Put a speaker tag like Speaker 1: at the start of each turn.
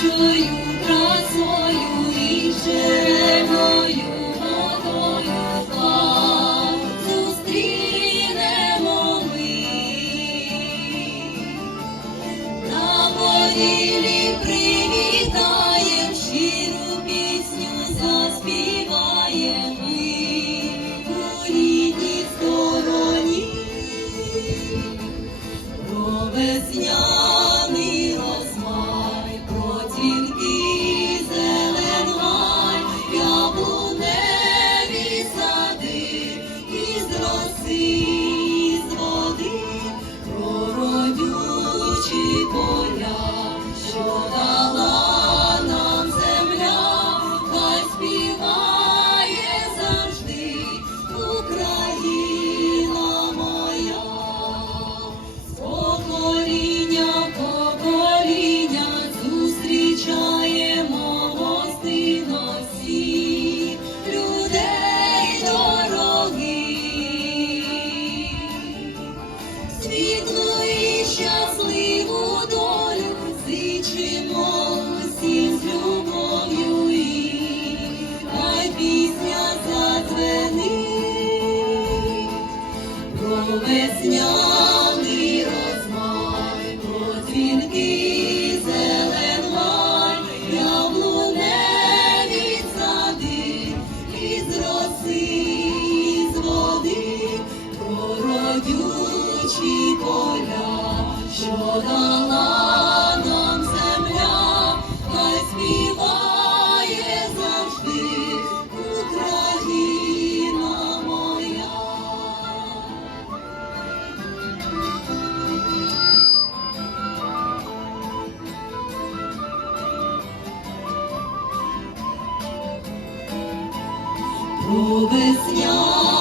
Speaker 1: Чую красою і черевною зустрінемо ми на поділі привітаєм, щиру пісню заспіваємо. весняний розмай, про дзвінки зеленвай, яблуневі сади, із роси, з поля, що дала. У весняну